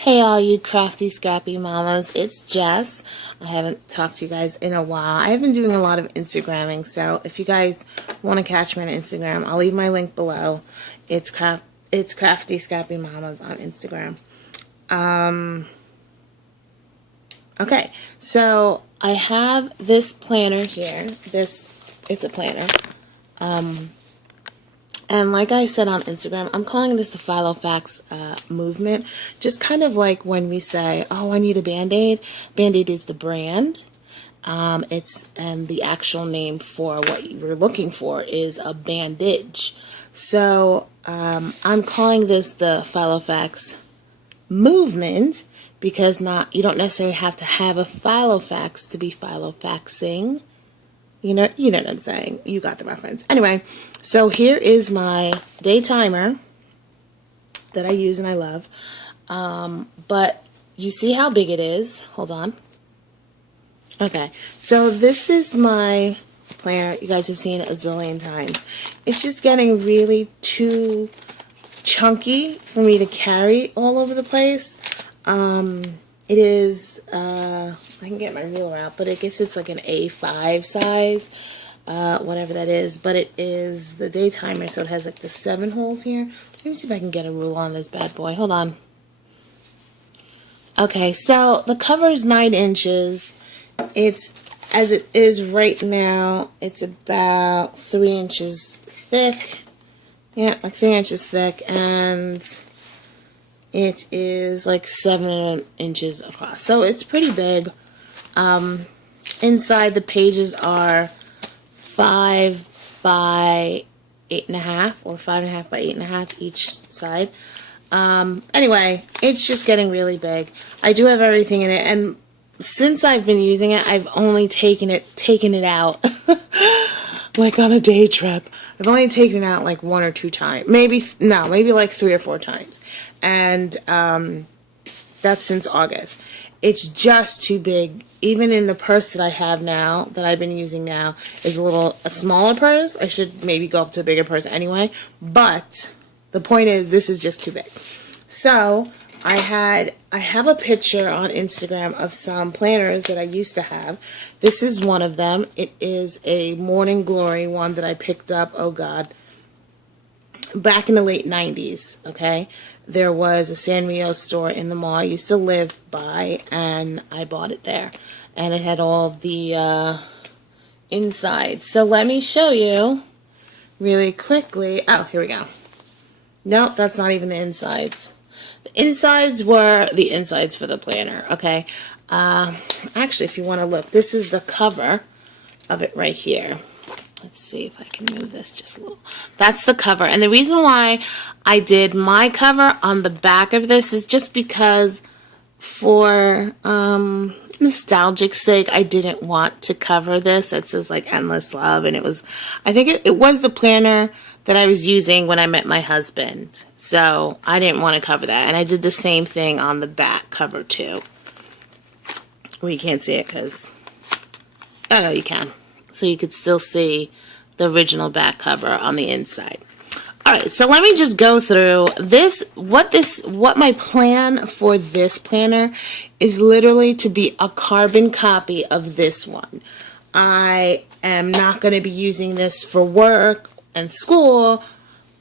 Hey all you crafty scrappy mamas, it's Jess. I haven't talked to you guys in a while. I've been doing a lot of Instagramming, so if you guys want to catch me on Instagram, I'll leave my link below. It's crafty scrappy mamas on Instagram. Okay, so I have this planner here. It's a planner. And like I said on Instagram, I'm calling this the Filofax movement. Just kind of like when we say, oh, I need a Band-Aid. Band-Aid is the brand. And the actual name for what you're looking for is a bandage. So I'm calling this the Filofax movement because you don't necessarily have to have a Filofax to be Filofaxing. You know what I'm saying. You got the reference. Anyway, so here is my day timer that I use and I love. But you see how big it is? Hold on. Okay, so this is my planner. You guys have seen it a zillion times. It's just getting really too chunky for me to carry all over the place. It is, I can get my ruler out, but I guess it's like an A5 size, whatever that is. But it is the day timer, so it has like the 7 holes here. Let me see if I can get a ruler on this bad boy. Hold on. Okay, so the cover is 9 inches. It's, as it is right now, it's about 3 inches thick. Yeah, like 3 inches thick, and it is like 7 inches across. So it's pretty big. Inside the pages are 5 by 8.5 or 5.5 by 8.5 each side. Anyway, it's just getting really big. I do have everything in it, and since I've been using it, I've only taken it out like on a day trip. I've only taken it out like 1 or 2 times. Maybe like 3 or 4 times. And that's since August. It's just too big. Even in the purse that I have now, that I've been using now, is a smaller purse. I should maybe go up to a bigger purse anyway. But the point is, this is just too big. So I have a picture on Instagram of some planners that I used to have. This is one of them. It is a Morning Glory one that I picked up, oh God, back in the late 90s, okay? There was a Sanrio store in the mall I used to live by, and I bought it there. And it had all the inside. So let me show you really quickly. Oh, here we go. Nope, that's not even the insides. The insides were the insides for the planner, okay? Actually, if you want to look, this is the cover of it right here. Let's see if I can move this just a little. That's the cover. And the reason why I did my cover on the back of this is just because for nostalgic sake, I didn't want to cover this. It says like Endless Love, and I think it was the planner that I was using when I met my husband. So I didn't want to cover that. And I did the same thing on the back cover too. Well, you can't see it because, oh no, you can. So you could still see the original back cover on the inside. Alright, so let me just go through what my plan for this planner is literally to be a carbon copy of this one. I am not going to be using this for work and school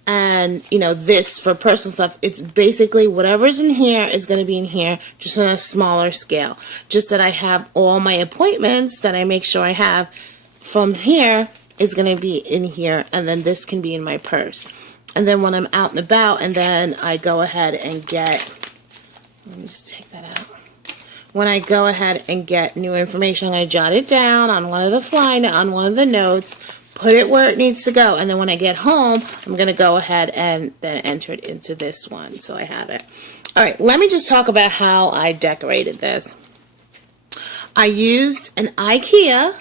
and, this for personal stuff. It's basically whatever's in here is going to be in here, just on a smaller scale. Just that I have all my appointments that I make sure I have from here is going to be in here, and then this can be in my purse. And then when I'm out and about, and then I go ahead and get, let me just take that out. When I go ahead and get new information, I'm going to jot it down on one of the notes, put it where it needs to go, and then when I get home, I'm going to go ahead and then enter it into this one, so I have it. Alright, let me just talk about how I decorated this. I used an IKEA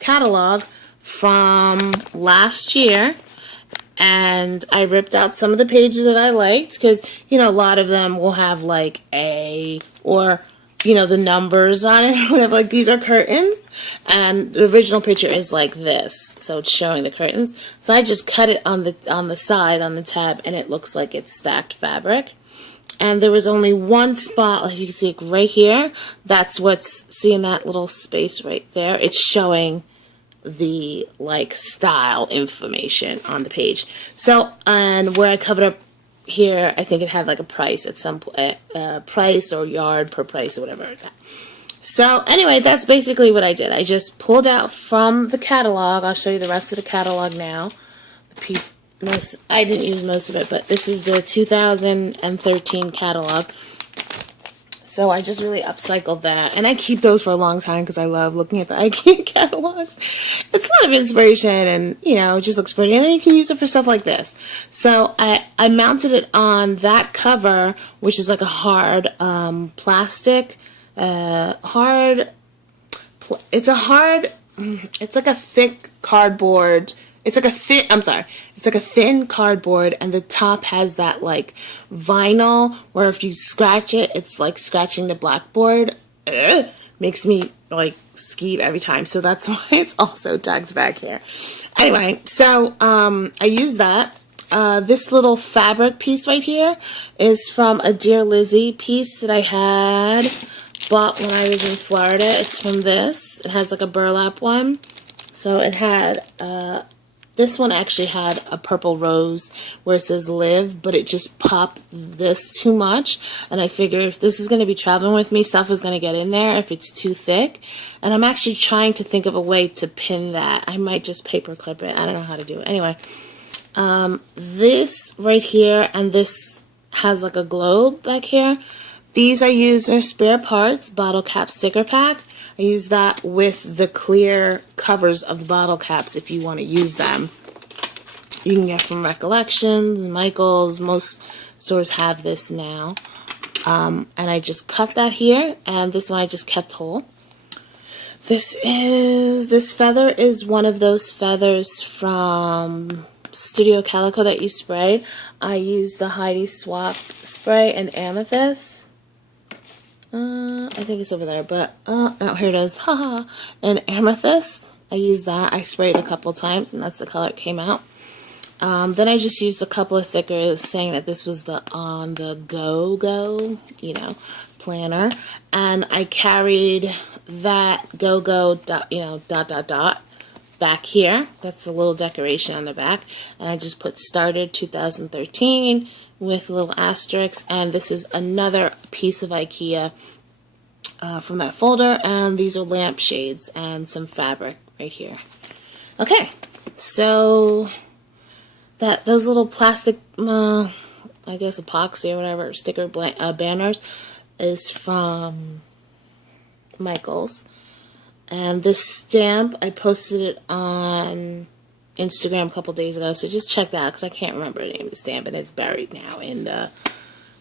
catalog from last year, and I ripped out some of the pages that I liked because, a lot of them will have like A or you know, the numbers on it or whatever. Like, these are curtains, and the original picture is like this, so it's showing the curtains. So I just cut it on the side, on the tab, and it looks like it's stacked fabric. And there was only one spot, like you can see right here, that's what's, seeing that little space right there, it's showing the, like, style information on the page. So, and where I covered up here, I think it had like a price at some point, price or yard per price or whatever like that. So anyway, that's basically what I did. I just pulled out from the catalog. I'll show you the rest of the catalog now. The piece, I didn't use most of it, but this is the 2013 catalog. So I just really upcycled that. And I keep those for a long time because I love looking at the IKEA catalogs. It's a lot of inspiration and, you know, it just looks pretty. And then you can use it for stuff like this. So I mounted it on that cover, which is like a hard plastic, it's like a thick cardboard. It's like a thin cardboard, and the top has that, like, vinyl, where if you scratch it, it's like scratching the blackboard. Makes me, like, skeeve every time, so that's why it's also tucked back here. Anyway, so, I use that. This little fabric piece right here is from a Dear Lizzie piece that I had bought when I was in Florida. It's from this. It has, like, a burlap one. So it had, this one actually had a purple rose where it says live, but it just popped this too much. And I figured if this is going to be traveling with me, stuff is going to get in there if it's too thick. And I'm actually trying to think of a way to pin that. I might just paper clip it. I don't know how to do it. Anyway, this right here, and this has like a globe back here. These I used are spare parts, bottle cap sticker pack. I use that with the clear covers of the bottle caps if you want to use them. You can get from Recollections and Michael's. Most stores have this now. And I just cut that here, and this one I just kept whole. This feather is one of those feathers from Studio Calico that you sprayed. I used the Heidi Swap spray and amethyst. I think it's over there, but, oh, here it is, haha, and amethyst, I used that, I sprayed it a couple times, and that's the color it came out. Then I just used a couple of thickers, saying that this was the on the go, you know, planner, and I carried that go, you know, dot, back here. That's the little decoration on the back, and I just put started 2013 with a little asterisk, and this is another piece of IKEA from that folder, and these are lamp shades and some fabric right here. Okay, so those little plastic, I guess epoxy or whatever, sticker banners is from Michael's. And this stamp, I posted it on Instagram a couple days ago, so just check that out, because I can't remember the name of the stamp, and it's buried now in the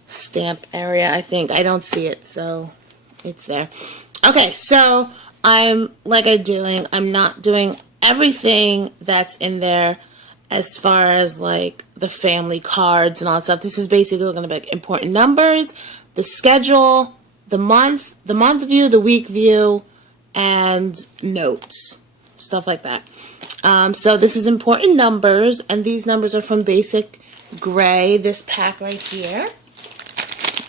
stamp area, I think. I don't see it, so it's there. Okay, so I'm not doing everything that's in there as far as, like, the family cards and all that stuff. This is basically going to be like important numbers, the schedule, the month view, the week view, and notes, stuff like that. So this is important numbers, and these numbers are from Basic Gray, this pack right here.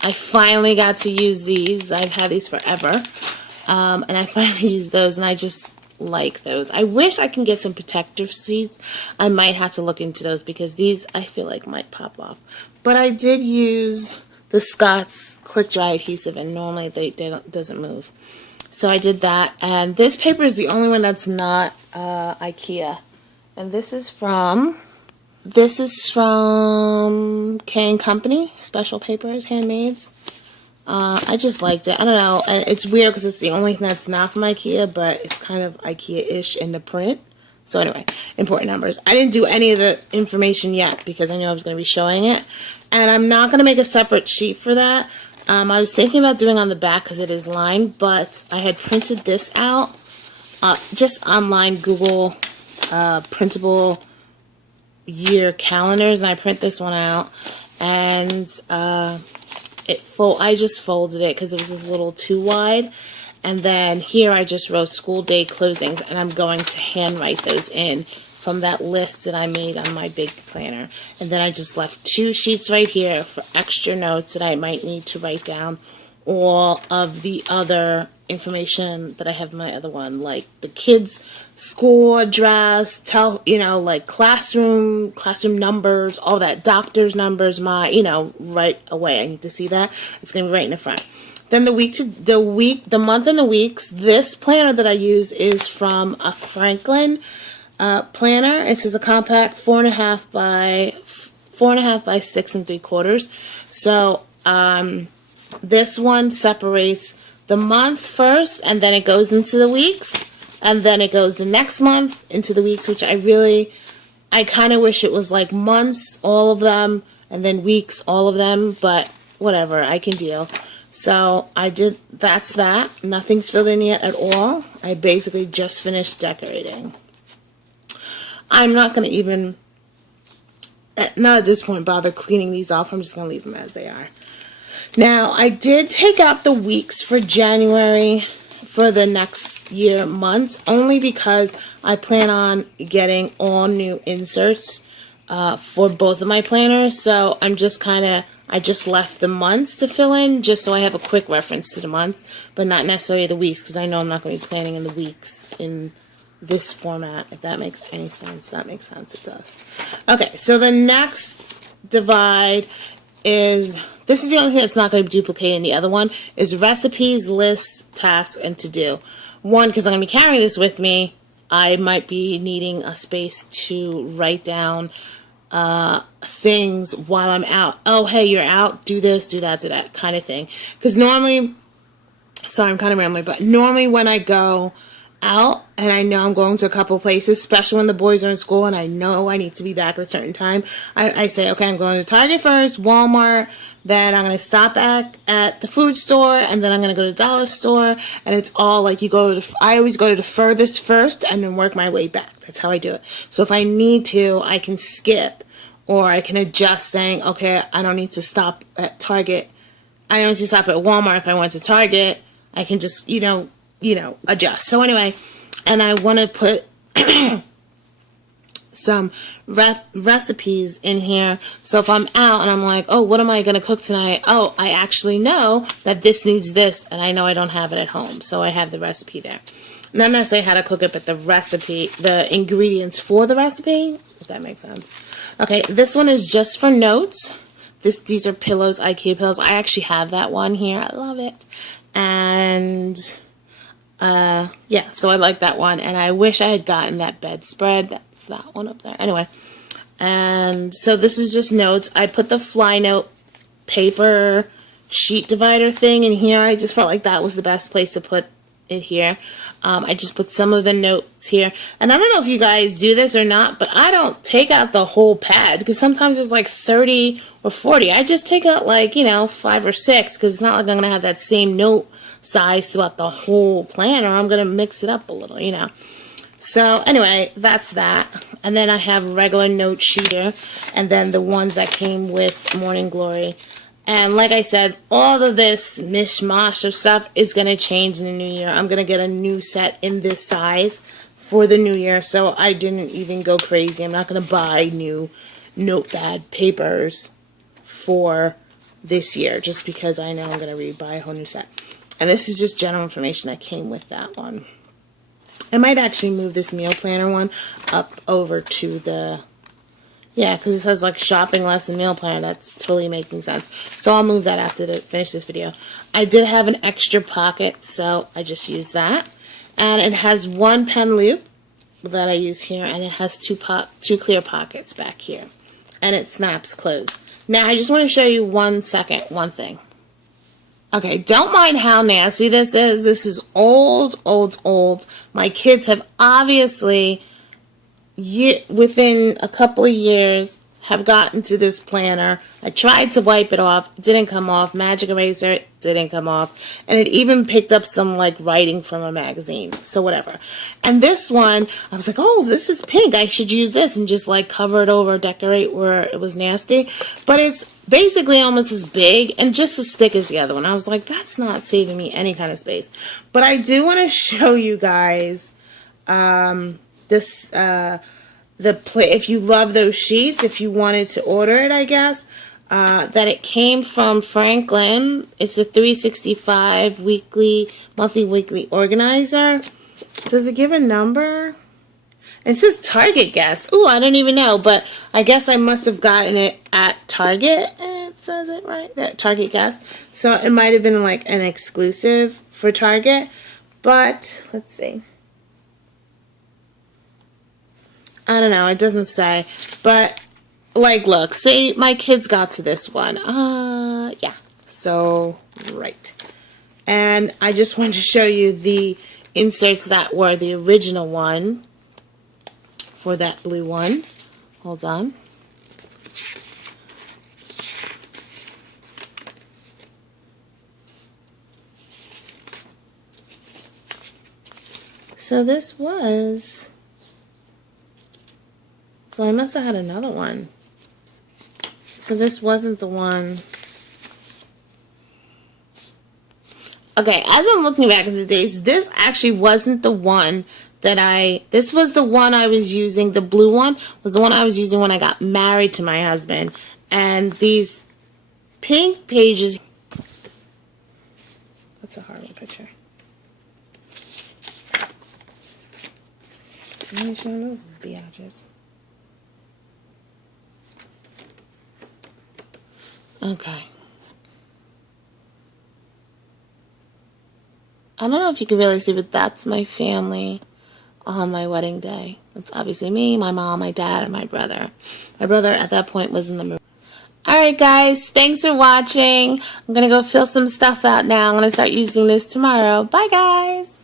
I finally got to use these. I've had these forever, and I finally used those, and I just like those. I wish I can get some protective sheets. I might have to look into those, because these I feel like might pop off. But I did use the Scott's quick dry adhesive, and normally it doesn't move. So I did that, and this paper is the only one that's not IKEA. And this is from K & Company, Special Papers, Handmades. I just liked it. I don't know, and it's weird because it's the only thing that's not from IKEA, but it's kind of IKEA-ish in the print. So anyway, important numbers. I didn't do any of the information yet because I knew I was going to be showing it. And I'm not going to make a separate sheet for that. I was thinking about doing on the back because it is lined, but I had printed this out, just online, Google printable year calendars, and I print this one out, and I just folded it because it was a little too wide. And then here I just wrote school day closings, and I'm going to handwrite those in from that list that I made on my big planner. And then I just left 2 sheets right here for extra notes that I might need to write down all of the other information that I have in my other one, like the kids' school address, like classroom numbers, all that, doctor's numbers, right away. I need to see that. It's going to be right in the front. Then the month and the weeks. This planner that I use is from a Franklin planner. It says a compact 4.5 by 6 3/4. So this one separates the month first, and then it goes into the weeks, and then it goes the next month into the weeks, which I kind of wish it was like months, all of them, and then weeks, all of them, but whatever, I can deal. So that's that. Nothing's filled in yet at all. I basically just finished decorating. I'm not going to even, not at this point, bother cleaning these off. I'm just going to leave them as they are. Now, I did take out the weeks for January for the next year months, only because I plan on getting all new inserts for both of my planners. So I just left the months to fill in, just so I have a quick reference to the months, but not necessarily the weeks, because I know I'm not going to be planning in the weeks in this format, if that makes any sense. That makes sense, it does. Okay, so the next divide is, this is the only thing that's not going to duplicate in the other one, is recipes, lists, tasks, and to do. One, because I'm going to be carrying this with me, I might be needing a space to write down things while I'm out. Oh, hey, you're out, do this, do that kind of thing. Because normally, sorry, I'm kind of rambling, but normally when I go out and I know I'm going to a couple places, especially when the boys are in school and I know I need to be back at a certain time, I say, okay, I'm going to Target first, Walmart, then I'm going to stop back at the food store, and then I'm going to go to the dollar store, and it's all like I always go to the furthest first and then work my way back. That's how I do it. So if I need to, I can skip, or I can adjust saying, okay, I don't need to stop at Target. I don't need to stop at Walmart if I went to Target. I can just, adjust. So anyway, and I want to put some recipes in here. So if I'm out and I'm like, oh, what am I going to cook tonight? Oh, I actually know that this needs this, and I know I don't have it at home. So I have the recipe there. Not necessarily how to cook it, but the ingredients for the recipe, if that makes sense. Okay, this one is just for notes. These are pillows, IKEA pillows. I actually have that one here. I love it. And yeah, so I like that one. And I wish I had gotten that bedspread. That's that one up there. Anyway, and so this is just notes. I put the fly note paper sheet divider thing in here. I just felt like that was the best place to put it here. I just put some of the notes here, and I don't know if you guys do this or not, but I don't take out the whole pad, because sometimes there's like 30 or 40. I just take out 5 or 6, because it's not like I'm going to have that same note size throughout the whole planner. I'm going to mix it up a little, So anyway, that's that. And then I have regular note sheeter, and then the ones that came with Morning Glory. And like I said, all of this mishmash of stuff is going to change in the new year. I'm going to get a new set in this size for the new year, so I didn't even go crazy. I'm not going to buy new notepad papers for this year, just because I know I'm going to buy a whole new set. And this is just general information that came with that one. I might actually move this meal planner one up over to the... Yeah, because it says shopping less than meal planner. That's totally making sense. So I'll move that after to finish this video. I did have an extra pocket, so I just used that. And it has one pen loop that I use here, and it has two clear pockets back here. And it snaps closed. Now I just want to show you one thing. Okay, don't mind how nasty this is. This is old. My kids have obviously, within a couple of years, have gotten to this planner. I tried to wipe it off. It didn't come off. Magic eraser, it didn't come off. And it even picked up some like writing from a magazine. So whatever. And this one, I was like, oh, this is pink. I should use this and just like cover it over, decorate where it was nasty. But it's basically almost as big and just as thick as the other one. I was like, that's not saving me any kind of space. But I do want to show you guys if you love those sheets, if you wanted to order it, I guess, that it came from Franklin. It's a 365 monthly, weekly organizer. Does it give a number? It says Target guest. Ooh, I don't even know, but I guess I must have gotten it at Target. It says it right there, Target guest. So it might have been like an exclusive for Target, but let's see. I don't know, it doesn't say, but, like, look, see, my kids got to this one, yeah, so, right, and I just wanted to show you the inserts that were the original one, for that blue one, hold on, so this was... So I must have had another one. So this wasn't the one. Okay, as I'm looking back at the days, this actually wasn't the one that this was the one I was using. The blue one was the one I was using when I got married to my husband. And these pink pages. That's a horrible picture. Let me show those biatches. Okay. I don't know if you can really see, but that's my family on my wedding day. That's obviously me, my mom, my dad, and my brother. My brother at that point was in the movie. Alright guys, thanks for watching. I'm going to go fill some stuff out now. I'm going to start using this tomorrow. Bye guys!